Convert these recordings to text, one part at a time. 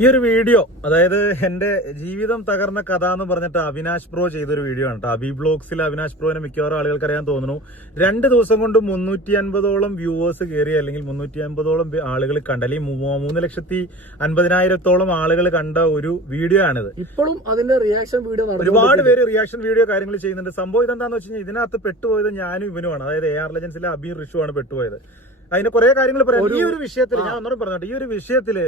ഈ ഒരു വീഡിയോ അതായത് എന്റെ ജീവിതം തകർന്ന കഥ എന്ന് പറഞ്ഞിട്ട് അവിനാശ് പ്രോ ചെയ്തൊരു വീഡിയോ ആണ് കേട്ടോ. അബി ബ്ലോഗ്സിൽ അവിനാശ് പ്രോനെ മിക്കവാറും ആളുകൾക്ക് അറിയാൻ തോന്നുന്നു. രണ്ട് ദിവസം കൊണ്ട് മുന്നൂറ്റി അൻപതോളം വ്യൂവേഴ്സ് കയറി അല്ലെങ്കിൽ മുന്നൂറ്റി അൻപതോളം ആളുകൾ കണ്ട അല്ലെങ്കിൽ മൂന്ന് ലക്ഷത്തി അൻപതിനായിരത്തോളം ആളുകൾ കണ്ട ഒരു വീഡിയോ ആണിത്. ഇപ്പോഴും അതിന്റെ റിയാക്ഷൻ വീഡിയോ ഒരുപാട് പേര് റിയാക്ഷൻ വീഡിയോ കാര്യങ്ങൾ ചെയ്യുന്നുണ്ട്. സംഭവം ഇതെന്താന്ന് വെച്ച് കഴിഞ്ഞാൽ ഇതിനകത്ത് പെട്ടുപോയത് ഞാനും ഇവനുമാണ്. അതായത് എ ആർ ലെജൻസിലെ അബി ഋഷു ആണ് പെട്ടുപോയത്. അതിന് കുറെ കാര്യങ്ങൾ പറയാം. ഈ ഒരു വിഷയത്തിൽ ഞാൻ ഒന്നും പറഞ്ഞോട്ടെ ഈ ഒരു വിഷയത്തിൽ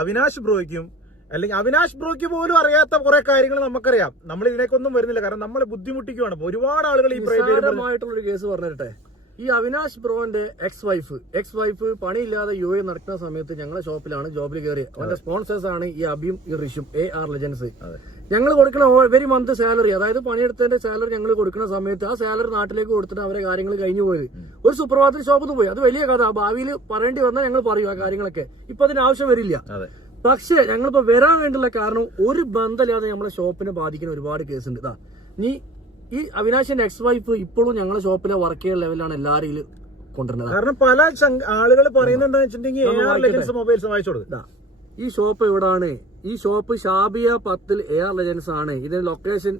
അവിനാശ് ബ്രോയ്ക്കും അല്ലെങ്കിൽ അവിനാശ് ബ്രോയ്ക്ക് പോലും അറിയാത്ത കുറെ കാര്യങ്ങൾ നമുക്കറിയാം. നമ്മൾ ഇതിലേക്കൊന്നും വരുന്നില്ല. കാരണം നമ്മൾ ബുദ്ധിമുട്ടിക്കുവാണ്. ഒരുപാട് ആളുകൾ ഈ പ്രൈവറ്റ്. ഒരു കേസ് പറഞ്ഞിട്ടെ ഈ അവിനാശ് ബ്രോന്റെ എക്സ് വൈഫ് എക്സ് വൈഫ് പണിയില്ലാതെ യു എ നടക്കുന്ന സമയത്ത് ഞങ്ങളുടെ ഷോപ്പിലാണ് ജോബിൽ കയറിയത് അവന്റെ സ്പോൺസേഴ്സ് ആണ് ഈ അബിയും ഈ ഋഷും എ ആർ ലെജൻസ്. ഞങ്ങൾ കൊടുക്കുന്ന എവരി മന്ത് സാലറി അതായത് പണിയെടുത്തതിന്റെ സാലറി ഞങ്ങൾ കൊടുക്കുന്ന സമയത്ത് ആ സാലറി നാട്ടിലേക്ക് കൊടുത്തിട്ട് അവരെ കാര്യങ്ങൾ കഴിഞ്ഞു പോയത്. ഒരു സുപ്രഭാതത്തിൽ ഷോപ്പിൽ പോയി. അത് വലിയ കഥ. ഭാവിയിൽ പറയേണ്ടി വന്നാൽ ഞങ്ങൾ പറയും ആ കാര്യങ്ങളൊക്കെ. ഇപ്പൊ അതിന് ആവശ്യം വരില്ല. പക്ഷേ ഞങ്ങളിപ്പോ വരാൻ വേണ്ടിയുള്ള കാരണം ഒരു ബന്ധമില്ലാതെ നമ്മളെ ഷോപ്പിനെ ബാധിക്കുന്ന ഒരുപാട് കേസ് ഉണ്ട്. ഇതാ നീ ഈ അവിനാശിന്റെ എക്സ് വൈഫ് ഇപ്പോഴും ഞങ്ങളെ ഷോപ്പിലെ വർക്ക് ചെയ്യുന്ന ലെവലാണ് എല്ലാവരെയും കൊണ്ടുവരുന്നത്. കാരണം പല ആളുകൾ പറയുന്നത് എന്താ വെച്ചിട്ടുണ്ടെങ്കിൽ മൊബൈൽസ് വായിച്ചു കൊടുക്കും ഇതാ ഈ ഷോപ്പ് എവിടാണ്? ഈ ഷോപ്പ് ഷാബിയ പത്തിൽ എയർ ലെജൻസ് ആണ്. ഇതിന്റെ ലൊക്കേഷൻ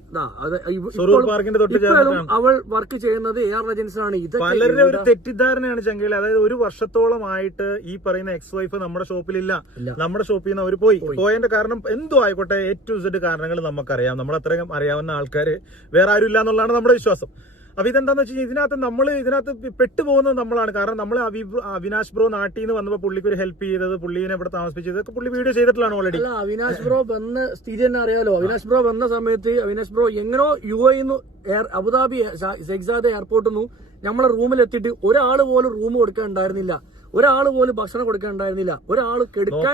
അവൾ വർക്ക് ചെയ്യുന്നത് എയർ ലെജൻസ് ആണ്. ഇത് പലരുടെ ഒരു തെറ്റിദ്ധാരണയാണ് ചങ്കയിൽ അതായത് ഒരു വർഷത്തോളമായിട്ട് ഈ പറയുന്ന എക്സ് വൈഫ് നമ്മുടെ ഷോപ്പിലില്ല. നമ്മുടെ ഷോപ്പിൽ നിന്ന് അവർ പോയി. പോയതിന്റെ കാരണം എന്തോ ആയിക്കോട്ടെ എ ടു സെഡ് കാരണങ്ങൾ നമുക്കറിയാം. നമ്മൾ അത്രയും അറിയാവുന്ന ആൾക്കാര് വേറെ ആരും ഇല്ല എന്നുള്ളതാണ് നമ്മുടെ വിശ്വാസം. അപ്പൊ ഇതെന്താന്ന് വെച്ച് കഴിഞ്ഞാൽ ഇതിനകത്ത് നമ്മൾ ഇതിനകത്ത് പെട്ടുപോകുന്നത് നമ്മളാണ്. കാരണം നമ്മൾ അവിനാശ് ബ്രോ നാട്ടിൽ നിന്ന് വന്നപ്പോൾ പുള്ളിക്ക് ഒരു ഹെൽപ്പ് ചെയ്തത് പുള്ളിനെ ഇവിടെ താമസിപ്പിച്ചത് പുള്ളി വീഡിയോ ചെയ്തിട്ടുള്ളതാണ് ഓൾറെഡി അവിനാശ് ബ്രോ വന്ന സ്ഥിതി തന്നെ അറിയാലോ. അവിനാശ് ബ്രോ വന്ന സമയത്ത് അവിനാശ് ബ്രോ എങ്ങനോ യു എ അബുദാബി സെക്സാദ് എയർപോർട്ടിൽ നിന്ന് നമ്മളെ റൂമിൽ എത്തിയിട്ട് ഒരാൾ പോലും റൂം കൊടുക്കാൻ ഉണ്ടായിരുന്നില്ല. ഒരാൾ പോലും ഭക്ഷണം കൊടുക്കാൻ ഉണ്ടായിരുന്നില്ല. ഒരാൾ കെടുക്കാൻ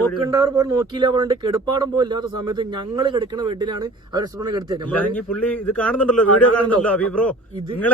നോക്കേണ്ടവർ പോലും നോക്കിയില്ല പറഞ്ഞിട്ട് കെടുപ്പാടം പോലും ഇല്ലാത്ത സമയത്ത് ഞങ്ങൾ കെടുക്കുന്ന ബെഡിലാണ് അവർ റെസ്റ്റോറന്റ് കെടുത്തത് പുള്ളി ഇത് കാണുന്നുണ്ടല്ലോ വീഡിയോ കാണുന്നുണ്ടല്ലോ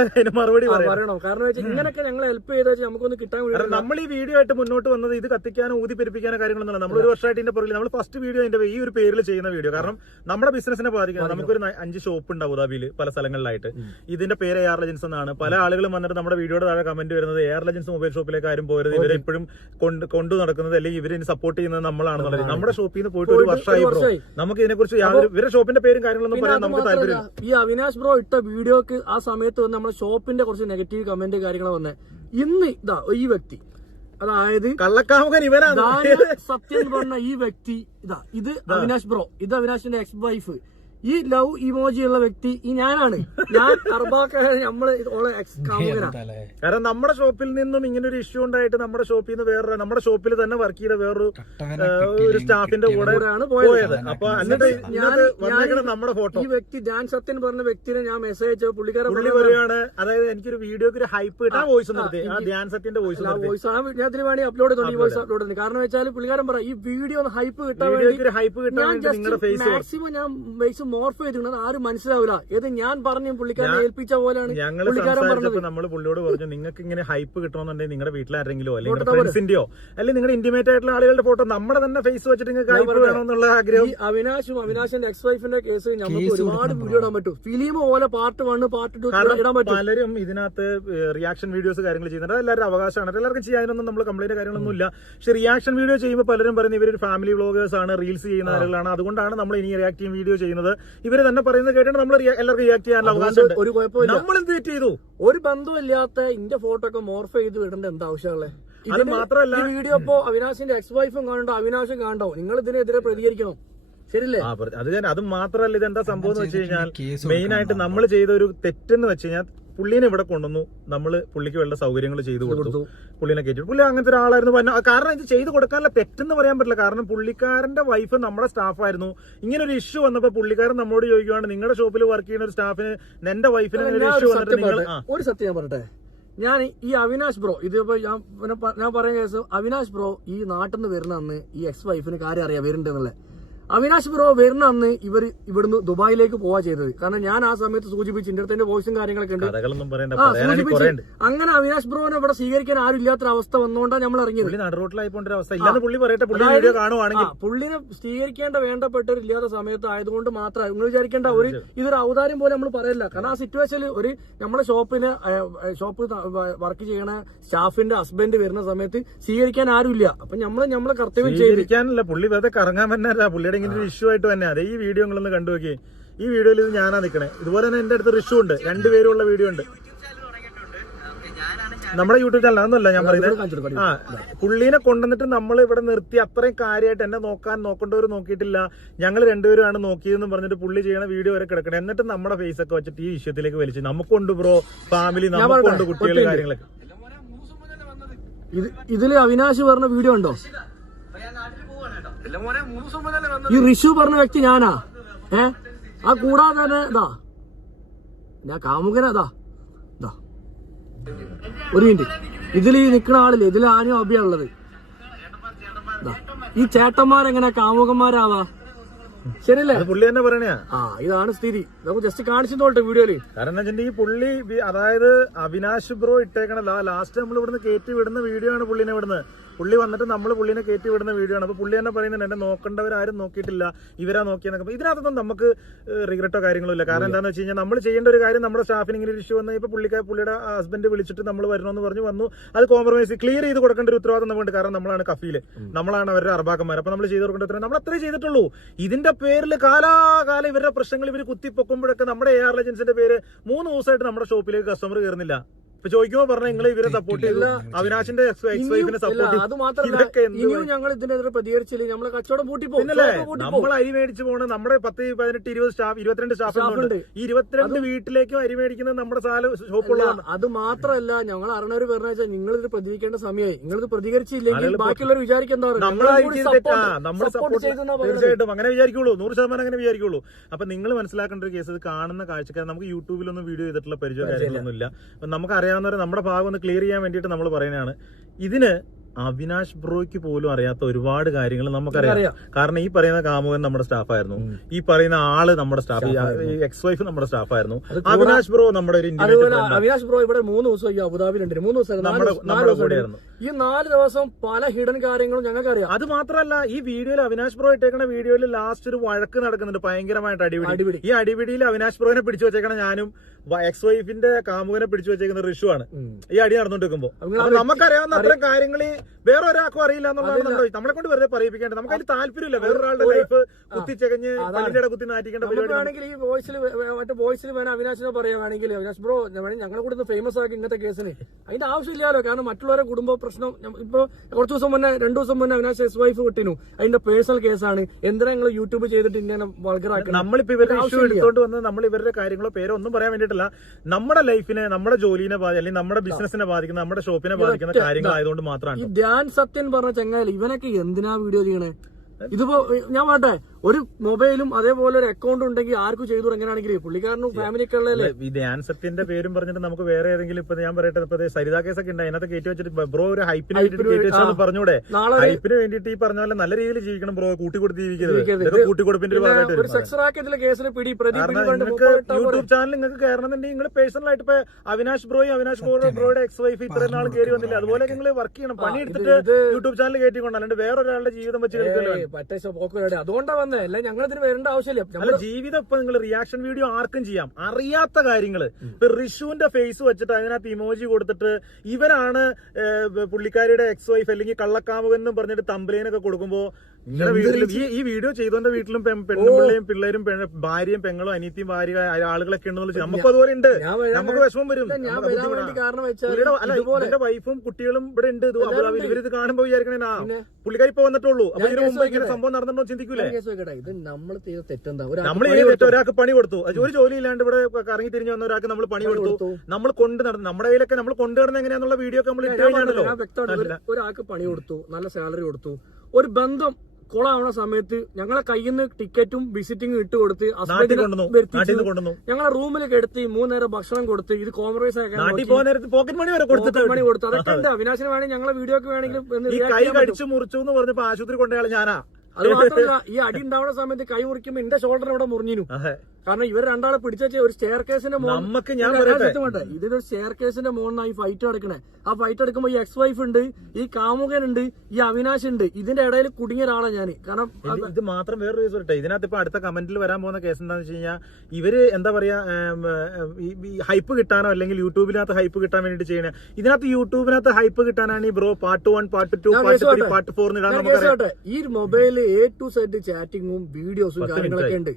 അതിന് മറുപടി പറയാം. പറയണം? കാരണം വെച്ചാൽ ഇങ്ങനെയൊക്കെ ഞങ്ങൾ ഹെൽപ്പ് ചെയ്താൽ നമുക്കൊന്ന് കിട്ടാൻ വേണ്ടി നമ്മൾ ഈ വീഡിയോ ആയിട്ട് മുന്നോട്ട് വന്നത് ഇത് കത്തിക്കാനോ ഊതി പെരുപ്പിക്കാനോ കാര്യങ്ങളൊന്നും നമ്മൾ ഒരു വർഷമായിട്ട് ഇതിന്റെ പുറകിൽ നമ്മൾ ഫസ്റ്റ് വീഡിയോ ഇതിന്റെ ഈ ഒരു പേരിൽ ചെയ്യുന്ന വീഡിയോ കാരണം നമ്മുടെ ബിസിനസിനെ ബാധിക്കുന്നത് നമുക്കൊരു അഞ്ച് ഷോപ്പ് ഉണ്ട് അബുദാബിയിൽ പല സ്ഥലങ്ങളിലായിട്ട്. ഇതിന്റെ പേര് എയർ ലെജൻസ് എന്നാണ്. പല ആളുകളും വന്നിട്ട് നമ്മുടെ വീഡിയോയുടെ താഴെ കമന്റ് വരുന്നത് എയർ ലെജൻസ് മൊബൈൽ ഷോപ്പിലേക്ക് ആരും പോരുത് ഇവരെ ഇപ്പോഴും കൊണ്ട് കൊണ്ടു നടക്കുന്നത് അല്ലെങ്കിൽ ഇവരെ സപ്പോർട്ട് ചെയ്യുന്നത് നമ്മളാണെന്നുള്ളത്. നമ്മുടെ ഷോപ്പിൽ നിന്ന് പോയിട്ട് ഒരു വർഷമായി ബ്രോ നമുക്ക് ഇതിനെക്കുറിച്ച് യാതൊരു ഇവരുടെ ഷോപ്പിന്റെ പേരും കാര്യങ്ങളൊന്നും പറയാൻ നമുക്ക് താല്പര്യം ഈ അവിനാശ് ബ്രോ ഇട്ട വീഡിയോക്ക് ആ സമയത്ത് വന്ന് നമ്മുടെ ഷോപ്പിന്റെ കുറച്ച് നെഗറ്റീവ് കമന്റ് കാര്യങ്ങൾ വന്നേ. ഇന്ന് ഇതാ ഈ വ്യക്തി അതായത് കള്ളക്കാമുകൻ ഇവനാണ്. സത്യം പറഞ്ഞ ഈ വ്യക്തി ഇതാ ഇത് അവിനാശ് ബ്രോ ഇത് അവിനാശിന്റെ എക്സ് വൈഫ് ഈ ലവ് ഇമോജി ഉള്ള വ്യക്തി ഈ ഞാനാണ്. ഞാൻ അർബാക്ക നമ്മൾ കാരണം നമ്മുടെ ഷോപ്പിൽ നിന്നും ഇങ്ങനെ ഒരു ഇഷ്യൂ ഉണ്ടായിട്ട് നമ്മുടെ ഷോപ്പിൽ നിന്ന് വേറെ നമ്മുടെ ഷോപ്പിൽ തന്നെ വർക്ക് ചെയ്ത വേറൊരു ഒരു സ്റ്റാഫിന്റെ കൂടെ പോയത്. അപ്പൊ എന്നിട്ട് നമ്മുടെ ഫോട്ടോ ഈ വ്യക്തി ഞാൻ സത്യൻ പറഞ്ഞ വ്യക്തിനെ ഞാൻ മെസ്സേജ് അയച്ചു പുള്ളിക്കാരൻ പുള്ളി പറയുകയാണ് അതായത് എനിക്കൊരു വീഡിയോക്ക് ഒരു ഹൈപ്പ് കിട്ടാൻ വോയിസ് നിർത്തി. ധ്യാൻ സത്യന്റെ വോയിസ് വോയിസ് ആ ഞാൻ ഇതിന് വേണ്ടി അപ്ലോഡ് ചെയ്തു ഈ വോയിസ് അപ്ലോഡ് ചെയ്തു. കാരണം വെച്ചാൽ പുള്ളിക്കാരൻ പറ ഈ വീഡിയോ ഒന്ന് ഹൈപ്പ് കിട്ടാൻ വേണ്ടി വീഡിയോക്ക് ഒരു ഹൈപ്പ് കിട്ടാൻ മാക്സിമം ഞാൻ മോർഫ് ചെയ്തിരുന്നത് ആരും മനസ്സിലാവില്ല. ഇത് ഞാൻ പറഞ്ഞു പുള്ളിക്കാരനെ ഏൽപ്പിച്ച പോലെയാണ് ഞങ്ങൾ നമ്മൾ പുള്ളിയോട് പറഞ്ഞു നിങ്ങൾക്ക് ഇങ്ങനെ ഹൈപ്പ് കിട്ടണമെന്നുണ്ടെങ്കിൽ നിങ്ങളുടെ വീട്ടിലാരെങ്കിലോ അല്ലെങ്കിൽ ഫ്രണ്ട്സിന്റെയോ അല്ലെങ്കിൽ നിങ്ങളുടെ ഇന്റിമേറ്റ് ആയിട്ടുള്ള ആളുകളുടെ ഫോട്ടോ നമ്മുടെ തന്നെ ഫേസ് വെച്ചിട്ട് നിങ്ങൾക്ക് ഹൈപ്പ് വേണമെന്നുള്ള ആഗ്രഹം. അവിനാശും അവിനാശിന്റെ എക്സ് വൈഫിന്റെ കേസ് നമുക്ക് ഒരുപാട് വീഡിയോ ഇടാൻ പറ്റും. ഫിലിം പോലെ പാർട്ട് വൺ പാർട്ട് ടു ഇടാൻ പറ്റും. പലരും ഇതിനകത്ത് റിയാക്ഷൻ വീഡിയോസ് കാര്യങ്ങൾ ചെയ്യുന്നുണ്ട്. എല്ലാവരും അവകാശമാണ്. എല്ലാവർക്കും ചെയ്യാനൊന്നും നമ്മൾ കംപ്ലൈന്റ് കാര്യങ്ങളൊന്നും ഇല്ല പക്ഷെ റിയാക്ഷൻ വീഡിയോ ചെയ്യുമ്പോൾ പലരും പറയുന്നത് ഇവരൊരു ഫാമിലി വ്ളോഗേഴ്സ് ആണ് റീൽസ് ചെയ്യുന്ന ആളുകളാണ്. അതുകൊണ്ടാണ് നമ്മൾ ഇനി റിയാക്ട് ചെയ്യുന്ന വീഡിയോ ചെയ്യുന്നത്. ഇവർ തന്നെ പറയുന്നത് കേട്ടിട്ട് നമ്മൾ എല്ലാവർക്കും റിയാക്ട് ചെയ്യാനുള്ള അവകാശമുണ്ട് ഒരു കുഴപ്പമില്ല നമ്മൾ എന്ത് തെറ്റ് ചെയ്തു? ഒരു ബന്ധമില്ലാത്ത ഇന്റെ ഫോട്ടോ ഒക്കെ മോർഫ് ചെയ്ത് വിടേണ്ട എന്താ ആവശ്യമുള്ളത് അത് മാത്രല്ല ഈ വീഡിയോ ഇപ്പോ അവിനാശിന്റെ എക്സ് വൈഫും കാണണ്ടോ? അവിനാശും കാണണ്ടോ? നിങ്ങൾ ഇതിനെതിരെ പ്രതികരിക്കണം. ശരിയല്ലേ? അത് മാത്രല്ല ഇത് എന്താ ഇതെന്താ സംഭവം എന്ന് വെച്ച് കഴിഞ്ഞാൽ മെയിൻ ആയിട്ട് നമ്മൾ ചെയ്ത ഒരു തെറ്റെന്ന് വെച്ച് കഴിഞ്ഞാൽ പുള്ളീനെ ഇവിടെ കൊണ്ടുവന്നു. നമ്മൾ പുള്ളിക്ക് വേണ്ട സൗകര്യങ്ങൾ ചെയ്തു കൊടുത്തു. പുള്ളിനെ കയറ്റി. പുള്ളി അങ്ങനത്തെ ഒരാളായിരുന്നു. പറഞ്ഞു കാരണം ഇത് ചെയ്തു കൊടുക്കാനുള്ള തെറ്റെന്ന് പറയാൻ പറ്റില്ല. കാരണം പുള്ളിക്കാരന്റെ വൈഫ് നമ്മുടെ സ്റ്റാഫായിരുന്നു ഇങ്ങനെ ഒരു ഇഷ്യൂ വന്നപ്പോൾ പുള്ളിക്കാരൻ നമ്മോട് ചോദിക്കുവാണ് നിങ്ങളുടെ ഷോപ്പിൽ വർക്ക് ചെയ്യുന്ന ഒരു സ്റ്റാഫിന് എന്റെ വൈഫിന് ഇഷ്യൂ വന്നിട്ട് സത്യം നിങ്ങൾ ഒരു സത്യം ഞാൻ പറയട്ടെ. ഞാൻ ഈ അവിനാശ് ബ്രോ ഇതിപ്പോ ഞാൻ ഞാൻ പറയുന്ന കേസ് അവിനാശ് ബ്രോ ഈ നാട്ടിൽ നിന്ന് വരുന്ന അന്ന് ഈ എക്സ് വൈഫിന് കാര്യം അറിയാം വരുന്നുണ്ടെന്നുള്ളത്. അവിനാശ് ബ്രോ വരുന്ന അന്ന് ഇവർ ഇവിടുന്ന് ദുബായിലേക്ക് പോവാ ചെയ്തത്. കാരണം ഞാൻ ആ സമയത്ത് സൂചിപ്പിച്ചു ഇന്റർത്തിന്റെ വോയിസും കാര്യങ്ങളൊക്കെ ഉണ്ട്. ആ സൂചിപ്പിച്ച് അങ്ങനെ അവിനാശ് ബ്രോനെ ഇവിടെ സ്വീകരിക്കാൻ ആരും ഇല്ലാത്തൊരു അവസ്ഥ വന്നുകൊണ്ടാണ് നമ്മൾ ഇറങ്ങിയത്. പുള്ളിനെ സ്വീകരിക്കേണ്ട വേണ്ടപ്പെട്ടവർ ഇല്ലാത്ത സമയത്ത് ആയതുകൊണ്ട് മാത്രം നിങ്ങൾ വിചാരിക്കേണ്ട ഒരു ഇതൊരു ഔദാര്യം പോലെ നമ്മൾ പറയില്ല. കാരണം ആ സിറ്റുവേഷനിൽ ഒരു നമ്മുടെ ഷോപ്പിന് ഷോപ്പ് വർക്ക് ചെയ്യണ സ്റ്റാഫിന്റെ ഹസ്ബൻഡ് വരുന്ന സമയത്ത് സ്വീകരിക്കാൻ ആരും ഇല്ല അപ്പൊ നമ്മൾ നമ്മളെ കർത്തവ്യം ചെയ്തിരിക്കാനല്ല പുള്ളി വെറുതെ കറങ്ങാൻ പുള്ളിയുടെ ഇങ്ങനെ ഒരു ഇഷ്യൂ ആയിട്ട് തന്നെ അതെ ഈ വീഡിയോ നിങ്ങളൊന്ന് കണ്ടു നോക്കി ഈ വീഡിയോയിൽ ഇത് ഞാനാ നിൽക്കണേ ഇതുപോലെ തന്നെ എന്റെ അടുത്ത് റിഷ്യൂ ഉണ്ട്. രണ്ടുപേരും ഉള്ള വീഡിയോ ഉണ്ട്. നമ്മുടെ യൂട്യൂബ് ചാനൽ അതൊന്നുമല്ല ഞാൻ പറയുന്നത് ആ പുള്ളീനെ കൊണ്ടുവന്നിട്ട് നമ്മൾ ഇവിടെ നിർത്തി അത്രയും കാര്യമായിട്ട് എന്നെ നോക്കാൻ നോക്കേണ്ടവർ നോക്കിയിട്ടില്ല. ഞങ്ങൾ രണ്ടുപേരുമാണ് നോക്കിയതെന്ന് പറഞ്ഞിട്ട് പുള്ളി ചെയ്യണ വീഡിയോ വരെ കിടക്കണം. എന്നിട്ട് നമ്മുടെ ഫേസ് ഒക്കെ വെച്ചിട്ട് ഈ വിഷയത്തിലേക്ക് വലിച്ചു. നമുക്കുണ്ട് ബ്രോ ഫാമിലി നമുക്കുണ്ട് കുട്ടികൾ കാര്യങ്ങളൊക്കെ. ഇത് ഇതിൽ അവിനാശ് പറഞ്ഞ വീഡിയോ ഉണ്ടോ? ഈ ഋഷു പറഞ്ഞ വ്യക്തി ഞാനാ. ഏ? ആ കൂടാതെ തന്നെ ഇതാ ഞാൻ കാമുകനാ ഇതാ ഇതാ ഒരു മിനിറ്റ്. ഇതിൽ ഈ നിൽക്കുന്ന ആളില്ലേ? ഇതിൽ ആരും അഭിയുള്ളത് ദാ. ഈ ചേട്ടന്മാരെങ്ങനെ കാമുകന്മാരാവാ. ശരിയല്ലേ? അത് പുള്ളി തന്നെ പറയണേ ആ ഇതാണ് സ്ഥിതി. നമുക്ക് ജസ്റ്റ് കാണിച്ചിട്ടോട്ടെ വീഡിയോയിൽ. കാരണം എന്താ വെച്ചിട്ടുണ്ടെങ്കിൽ ഈ പുള്ളി അതായത് അവിനാശ് ബ്രോ ഇട്ടേക്കണ ലാസ്റ്റ് നമ്മൾ ഇവിടുന്ന് കയറ്റി വിടുന്ന വീഡിയോ ആണ് പുള്ളിനെ വിടുന്നത് പുള്ളി വന്നിട്ട് നമ്മൾ പുള്ളിനെ കയറ്റി വിടുന്ന വീഡിയോ ആണ്. അപ്പൊ പുള്ളി തന്നെ പറയുന്നുണ്ട് എന്നെ നോക്കേണ്ടവരാരും നോക്കിയിട്ടില്ല. ഇവരാ നോക്കിയെന്നൊക്കെ. ഇതിനകത്തൊന്നും നമുക്ക് റിഗ്രറ്റോ കാര്യങ്ങളോ ഇല്ല. കാരണം എന്താണെന്ന് വെച്ച് കഴിഞ്ഞാൽ നമ്മൾ ചെയ്യേണ്ട ഒരു കാര്യം നമ്മുടെ സ്റ്റാഫിന് ഇങ്ങനെ ഒരു ഇഷ്യൂ വന്നാൽ ഇപ്പൊ പുള്ളിക്കാർ പുള്ളിയുടെ ഹസ്ബൻഡ് വിളിച്ചിട്ട് നമ്മൾ വരണമെന്ന് പറഞ്ഞു വന്നു. അത് കോംപ്രമൈസ് ക്ലിയർ ചെയ്ത് കൊടുക്കേണ്ട ഒരു ഉത്തരവാദിത്തം നമുക്കുണ്ട് കാരണം നമ്മളാണ് കഫീൽ. നമ്മളാണ് അവരുടെ അർബാക്കന്മാർ അപ്പൊ നമ്മൾ ചെയ്ത് കൊടുക്കേണ്ട നമ്മൾ അത്രേ ചെയ്തിട്ടുള്ളൂ. ഇതിന്റെ പേരിൽ കാലാകാലം ഇവരുടെ പ്രശ്നങ്ങൾ ഇവർ കുത്തിപ്പൊക്കുമ്പോഴൊക്കെ നമ്മുടെ എ ആർ പേര് മൂന്ന് ദിവസമായിട്ട് നമ്മുടെ ഷോപ്പിലേക്ക് കസ്റ്റമർ കയറുന്നില്ല ഇപ്പൊ ചോദിക്കുമ്പോ പറഞ്ഞ നിങ്ങൾ ഇവരെ സപ്പോർട്ട് ചെയ്തു. അവിനാശിന്റെ എക്സ് വൈഫിനെ സപ്പോർട്ട് അത് മാത്രമല്ല ഇനിയും ഞങ്ങൾ ഇതിനെതിരെ പ്രതികരിച്ചില്ല. നമ്മളെ കച്ചവടം പൂട്ടിപ്പോ പിന്നല്ലേ നമ്മൾ അരി മേടിച്ച് പോണ നമ്മുടെ പത്ത് പതിനെട്ട് ഇരുപത് സ്റ്റാഫ് ഇരുപത്തിരണ്ട് സ്റ്റാഫ് ഉണ്ട്. ഈ ഇരുപത്തിരണ്ട് വീട്ടിലേക്കും അരി മേടിക്കുന്നത് നമ്മുടെ സാല ഷോപ്പുള്ളതാണ് അത് മാത്രമല്ല ഞങ്ങൾ അറിഞ്ഞവര് പറഞ്ഞ നിങ്ങൾ ഇത് പ്രതികരിക്കേണ്ട സമയമായി. നിങ്ങൾ ഇത് പ്രതികരിച്ചില്ലെങ്കിൽ ബാക്കിയുള്ളവർ വിചാരിക്കുന്ന നമ്മൾ സപ്പോർട്ട് തീർച്ചയായിട്ടും അങ്ങനെ വിചാരിക്കുള്ളൂ. നൂറ് ശതമാനം അങ്ങനെ വിചാരിക്കുള്ളൂ. അപ്പൊ നിങ്ങൾ മനസ്സിലാക്കേണ്ട ഒരു കേസ് ഇത് കാണുന്ന കാഴ്ചക്കാർ നമുക്ക് യൂട്യൂബിലൊന്നും വീഡിയോ ചെയ്തിട്ടുള്ള പരിചയം കാര്യങ്ങളൊന്നും ഇല്ല അപ്പൊ നമുക്ക് അറിയാവുന്നവരെ നമ്മുടെ ഭാഗം ഒന്ന് ക്ലിയർ ചെയ്യാൻ വേണ്ടിയിട്ട് നമ്മൾ പറയുന്നതാണ്. ഇതിന് അവിനാഷ് ബ്രോയ്ക്ക് പോലും അറിയാത്ത ഒരുപാട് കാര്യങ്ങൾ നമുക്കറിയാം. കാരണം ഈ പറയുന്ന കാമുകൻ നമ്മുടെ സ്റ്റാഫായിരുന്നു ഈ പറയുന്ന ആൾ നമ്മുടെ സ്റ്റാഫ് എക്സ് വൈഫ് നമ്മുടെ സ്റ്റാഫായിരുന്നു അവിനാശ് ബ്രോ നമ്മുടെ ഒരു അവിനാശ് ബ്രോ ഇവിടെ മൂന്ന് ദിവസം അബുദാബിയിലുണ്ട്. മൂന്ന് ദിവസം നമ്മുടെ കൂടെ ആയിരുന്നു കൂടെയായിരുന്നു. ഈ നാല് ദിവസം പല ഹിഡൻ കാര്യങ്ങളും ഞങ്ങൾക്ക് അറിയാം അത് മാത്രമല്ല ഈ വീഡിയോയിൽ അവിനാശ് ബ്രോ ഇട്ടേക്കുന്ന വീഡിയോയിൽ ലാസ്റ്റ് ഒരു വഴക്ക് നടക്കുന്നുണ്ട്. ഭയങ്കരമായിട്ട് അടിപിടി. അടിപിടി. ഈ അടിപിടിയിൽ അവിനാശ് ബ്രോനെ പിടിച്ചു വെച്ചേക്കണ ഞാനും എക്സ് വൈഫിന്റെ കാമുകനെ പിടിച്ചു വെച്ചേക്കുന്ന ഋഷു ആണ്. ഈ അടി നടന്നുകൊണ്ടിരിക്കുമ്പോ. നമുക്കറിയാവുന്ന അത്തരം കാര്യങ്ങൾ വേറെ ഒരാൾക്കും അറിയില്ല എന്നുള്ളതാണ് നമ്മുടെ നമ്മളെ കൊണ്ട് വെറുതെ പറയിപ്പിക്കേണ്ടത് നമുക്ക് അതിന് താല്പര്യമില്ല. വേറൊരാളുടെ ലൈഫ് കുത്തിച്ചകഞ്ഞ് പള്ളിയുടെ കുത്തി നാറ്റിക്കേണ്ട പരിപാടി ഈ വോയിസിൽ മറ്റേ വോയിസിൽ വേണം അവിനാശിനെ പറയുകയാണെങ്കിൽ അവിനാശ് ബ്രോ ഞങ്ങളെ കൂടെ ഫേമസ് ആക്കി ഇങ്ങനത്തെ കേസിന് അതിന്റെ ആവശ്യമില്ലല്ലോ. കാരണം മറ്റുള്ളവരെ കുടുംബ പ്രശ്നം ഇപ്പൊ കുറച്ച് ദിവസം മുന്നേ രണ്ടു ദിവസം മുന്നേ അവിനാശ് എസ് വൈഫ് വിട്ടിനു. അതിന്റെ പേഴ്സണൽ കേസാണ് എന്തിനാ നിങ്ങൾ യൂട്യൂബ് ചെയ്തിട്ട് ഇങ്ങനെ വൾഗറാക്കണം നമ്മളിപ്പോ ഇവരുടെ ഇഷ്യൂ എടുത്തോണ്ട് വന്ന് നമ്മൾ ഇവരുടെ കാര്യങ്ങളോ പേരോ ഒന്നും പറയാൻ വേണ്ടിയിട്ടില്ല. നമ്മുടെ ലൈഫിനെ നമ്മുടെ ജോലിനെ അല്ലെങ്കിൽ നമ്മുടെ ബിസിനസിനെ ബാധിക്കുന്ന നമ്മുടെ ഷോപ്പിനെ ബാധിക്കുന്ന കാര്യങ്ങളായതുകൊണ്ട് മാത്രമാണ്. ഈ ധ്യാൻ സത്യൻ പറഞ്ഞ ചങ്ങായി ഇവനൊക്കെ എന്തിനാ വീഡിയോ ചെയ്യണേ? ഇതിപ്പോ ഞാൻ പറട്ടെ ഒരു മൊബൈലും അതേപോലെ ഒരു അക്കൗണ്ട് ഉണ്ടെങ്കിൽ ആർക്കും ചെയ്തു എങ്ങനെയാണെങ്കിലും പുള്ളിക്കാരനും ഫാമിലിക്ക് ഉള്ളതല്ലേ? ഈ ധ്യാൻ സത്യന്റെ പേരും പറഞ്ഞിട്ട് നമുക്ക് വേറെ ഏതെങ്കിലും ഇപ്പൊ ഞാൻ പറയട്ടെ ഇപ്പൊ സരിതാ കേസൊക്കെ ഉണ്ട് അതിനകത്ത് കയറ്റി വെച്ചിട്ട് ബ്രോ ഒരു ഹൈപ്പിന് വേണ്ടിട്ട് കയറ്റി പറഞ്ഞൂടെ? നാളെ ഹൈപ്പിന് വേണ്ടിയിട്ട് ഈ പറഞ്ഞ പോലെ നല്ല രീതിയിൽ ജീവിക്കണം ബ്രോ കൂട്ടിക്കൊടുത്ത് ജീവിക്കരുത്. കൂട്ടിക്കൊടുപ്പിന്റെ ഒരു ഭാഗമായിട്ട് സെക്സ് റാക്കറ്റിലെ കേസിന് പിടി നിങ്ങൾക്ക്. യൂട്യൂബ് ചാനൽ നിങ്ങൾക്ക് കയറണമെന്നുണ്ടെങ്കിൽ നിങ്ങൾ പേഴ്സണൽ ആയിട്ട് ഇപ്പൊ അവിനാശ് ബ്രോയും അവിനാശ് ബ്രോ ബ്രോയുടെ എക്സ് വൈഫ് ഇത്രയും നാൾ കയറി വന്നില്ല. അതുപോലെ നിങ്ങൾ വർക്ക് ചെയ്യണം. പണി എടുത്തിട്ട് യൂട്യൂബ് ചാനൽ കയറ്റിക്കൊണ്ട് അല്ലാണ്ട് വേറൊരാളുടെ ജീവിതം വെച്ച് കളിക്കല്ലോ പറ്റേ പോക്കുവരടെ അതുകൊണ്ടാ വന്നേ. അല്ലെ ഞങ്ങൾ ഇതിന് വരേണ്ട ആവശ്യമില്ല. നമ്മുടെ ജീവിതം ഇപ്പൊ നിങ്ങൾ റിയാക്ഷൻ വീഡിയോ ആർക്കും ചെയ്യാം. അറിയാത്ത കാര്യങ്ങൾ. ഇപ്പൊ റിഷുവിന്റെ ഫേസ് വെച്ചിട്ട് അതിനകത്ത് ഇമോജി കൊടുത്തിട്ട് ഇവരാണ് പുള്ളിക്കാരിയുടെ എക്സ് വൈഫ് അല്ലെങ്കിൽ കള്ളക്കാമുകൻ എന്നും പറഞ്ഞിട്ട് തമ്പലേനൊക്കെ കൊടുക്കുമ്പോ നിങ്ങളുടെ വീട്ടിലും ഈ ഈ വീഡിയോ ചെയ്തോന്റെ വീട്ടിലും പെണ്ണുപിള്ളയും പിള്ളേരും ഭാര്യയും പെങ്ങളും അനിയത്തിയും ഭാര്യ ആളുകളൊക്കെ ഉണ്ടെന്നുള്ള നമുക്ക് അതുപോലെ ഉണ്ട്. നമുക്ക് വിഷമം വരും. എന്റെ വൈഫും കുട്ടികളും ഇവിടെ ഉണ്ട്. ഇവരിത് കാണുമ്പോ വിചാരിക്കണേ ആ പിന്നെ? പുള്ളിക്കാരി ഇപ്പൊ വന്നിട്ടുള്ളൂ. അപ്പൊ ഇതിന് മുമ്പ് ഇങ്ങനെ സംഭവം നടന്നിട്ടോ ചിന്തിക്കൂലേ? ഇത് നമ്മൾ ചെയ്ത തെറ്റെന്താ? നമ്മൾ കൊടുത്തു. ഒരാൾക്ക് പണി കൊടുത്തു. ഒരു ജോലി ഇല്ലാണ്ട് ഇവിടെ കറങ്ങി തിരിഞ്ഞു വന്ന ഒരാൾക്ക് നമ്മൾ പണി കൊടുത്തു. നമ്മൾ കൊണ്ട് നടന്നു നമ്മുടെ കയ്യിലൊക്കെ നമ്മൾ കൊണ്ടുവരുന്ന എങ്ങനെയാന്നുള്ള വീഡിയോ ഒക്കെ നമ്മൾ ഇട്ട് കഴിഞ്ഞാണല്ലോ. ഒരാൾക്ക് പണി കൊടുത്തു നല്ല സാലറി കൊടുത്തു. ഒരു ബന്ധം കൊളാവണ സമയത്ത് ഞങ്ങളെ കയ്യിൽ നിന്ന് ടിക്കറ്റും വിസിറ്റിംഗും ഇട്ട് കൊടുത്ത് ഞങ്ങളെ റൂമിൽ കെടുത്തി മൂന്നേരം ഭക്ഷണം കൊടുത്ത് ഇത് കോംപ്രമൈസ് ആക്കാൻ. പോക്കറ്റ് മണി വരെ കൊടുത്തിട്ട് മണി കൊടുത്തു. അതൊക്കെ ഉണ്ട്. അവിനാശിന് വേണമെങ്കിൽ ഞങ്ങളെ വീഡിയോക്ക് വേണമെങ്കിൽ കടിച്ചു മുറിച്ചു എന്ന് പറഞ്ഞപ്പോ ആശുപത്രി കൊണ്ടയാൾ ഞാനാ. അത് മാത്രമല്ല ഈ അടി ഉണ്ടാവുന്ന സമയത്ത് കൈ മുറിക്കുമ്പോ എന്റെ ഷോൾഡർ അവിടെ മുറിഞ്ഞിരുന്നു. അതെ. കാരണം ഇവർ രണ്ടാളെ പിടിച്ചാൽ ഒരു സ്റ്റെയർ കേസിന്റെ നമുക്ക് ഞാൻ പറയട്ടെ? ഇതിന്റെ സ്റ്റെയർ കേസിന്റെ മുകളിലാണ് ഈ ഫൈറ്റ് നടക്കണേ. ആ ഫൈറ്റ് എടുക്കുമ്പോ ഈ എക്സ് വൈഫ് ഉണ്ട് ഈ കാമുകൻ ഉണ്ട് ഈ അവിനാശ് ഉണ്ട്. ഇതിന്റെ ഇടയിൽ കുടുങ്ങിയ ഒരാളാണ് ഞാൻ കാരണം ഇത് മാത്രം വേറൊരു കേസ് വരട്ടെ. ഇതിനകത്ത് ഇപ്പൊ അടുത്ത കമന്റിൽ വരാൻ പോകുന്ന കേസ് എന്താണെന്ന് വെച്ച് കഴിഞ്ഞാൽ ഇവർ എന്താ പറയാ ഹൈപ്പ് കിട്ടാനോ അല്ലെങ്കിൽ യൂട്യൂബിനകത്ത് ഹൈപ്പ് കിട്ടാൻ വേണ്ടിട്ട് ചെയ്യണേ. ഇതിനകത്ത് യൂട്യൂബിനകത്ത് ഹൈപ്പ് കിട്ടാനാണ് ഈ bro part one part two part three പറയട്ടെ? പാർട്ട് ഫോർ ഈ മൊബൈലിൽ എ ടു സെറ്റ് ചാറ്റിങ്ങും വീഡിയോസും കാര്യങ്ങളൊക്കെ ഉണ്ട്.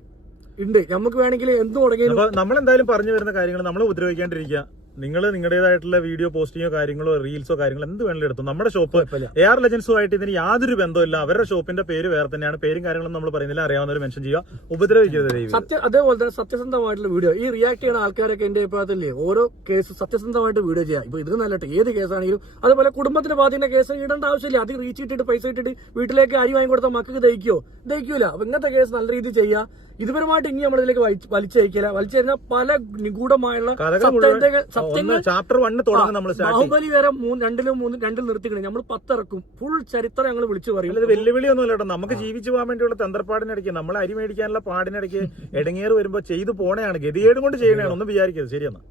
ഉണ്ട്. നമുക്ക് വേണമെങ്കിൽ എന്ത് തുടങ്ങി നമ്മൾ എന്തായാലും പറഞ്ഞു വരുന്ന കാര്യങ്ങൾ നമ്മൾ ഉപദ്രവിക്കാണ്ടിരിക്കുക. നിങ്ങൾ നിങ്ങളുടേതായിട്ടുള്ള വീഡിയോ പോസ്റ്റിങ്ങോ കാര്യങ്ങളോ റീൽസോ കാര്യങ്ങളോ എന്ത് വേണമെങ്കിലും എടുത്തു. നമ്മുടെ ഷോപ്പ് എയർ എ ആർ ലെജൻസുമായിട്ട് ഇതിന് യാതൊരു ബന്ധമില്ല അവരുടെ ഷോപ്പിന്റെ പേര് വേറെ തന്നെയാണ്. പേരും കാര്യങ്ങളും നമ്മൾ പറയുന്നില്ല. അറിയാവുന്നവർ മെൻഷൻ ചെയ്യുക. ഉപദ്രവിക്കരുത് സത്യ അതേപോലെ തന്നെ സത്യസന്ധമായിട്ടുള്ള വീഡിയോ. ഈ റിയാക്ട് ചെയ്യുന്ന ആൾക്കാരൊക്കെ എന്റെ അഭിപ്രായത്തില്ലേ ഓരോ കേസ് സത്യസന്ധമായിട്ട് വീഡിയോ ചെയ്യാം ഇപ്പൊ ഇത് നല്ലട്ടെ ഏത് കേസാണെങ്കിലും അതുപോലെ കുടുംബത്തിന് ബാധിക്കുന്ന കേസ് ഇടേണ്ട ആവശ്യമില്ല. അത് റീച്ച് ഇട്ടിട്ട് പൈസ ഇട്ടിട്ട് വീട്ടിലേക്ക് അരി വാങ്ങി കൊടുത്ത മക്കൾക്ക് ദഹിക്കോ ദഹിക്കൂല. അപ്പൊ ഇങ്ങനത്തെ കേസ് നല്ല രീതിയിൽ ചെയ്യാം ഇതുപരമായിട്ട് ഇനി നമ്മളിതിലേക്ക് വലിച്ചയക്കില്ല. വലിച്ചഴിഞ്ഞാൽ പല നിഗൂഢമായുള്ള സത്യങ്ങൾ ചാപ്റ്റർ വണ്ണ് തുടങ്ങും നമ്മൾ ബാഹുബലി വരെ മൂന്ന് രണ്ടിലും മൂന്ന് രണ്ടിൽ നിർത്തിക്കണേ. നമ്മൾ പത്തിറക്കും. ഫുൾ ചരിത്രം ഞങ്ങൾ വിളിച്ചു പറയും. വെല്ലുവിളി ഒന്നും കേട്ടോ. നമുക്ക് ജീവിച്ചു പോകാൻ വേണ്ടിയുള്ള തന്ത്രപ്പാടിനിടയ്ക്ക് നമ്മൾ അരി മേടിക്കാനുള്ള പാടിനിടയ്ക്ക് ഇടങ്ങേറ് വരുമ്പോ ചെയ്തു പോണയാണ്. ഗതികേട് കൊണ്ട് ചെയ്യണേ ഒന്നും വിചാരിക്കരുത്. ശരിയെന്നാ.